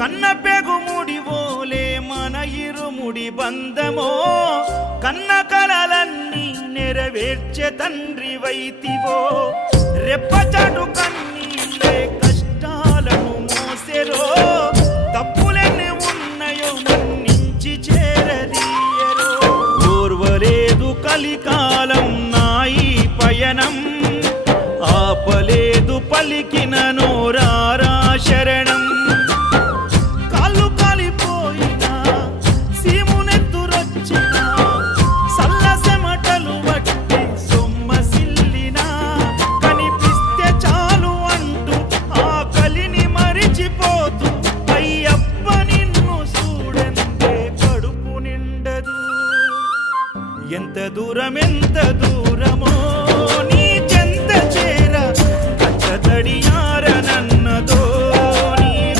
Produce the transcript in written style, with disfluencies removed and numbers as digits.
కన్న పెగుముడి ఓలే మన ఇరుముడి బంధమో కన్న కలలన్నీ నెరవేర్చే తండ్రి వైతివో రెప్పచాటు కన్నీళ్ళే కష్టాలను మోసెరో తప్పులెన్ని ఉన్నాయో మన్నించి చేరదీయరో ఓర్వలేదు కలికాలం నాయి పయనం ఆపలేదు పలికిన నోరారా శరణం కాళ్ళు కాలిపోయినా సీమునెత్తురొచ్చినా సల్ల సెమటలు వట్టి సొమ్మసిల్లినా కనిపిస్తే చాలు అంటూ ఆ కలిని మరిచిపోతూ అయ్యప్ప నిన్ను చూడందే కడుపు నిండదు ఎంత దూరం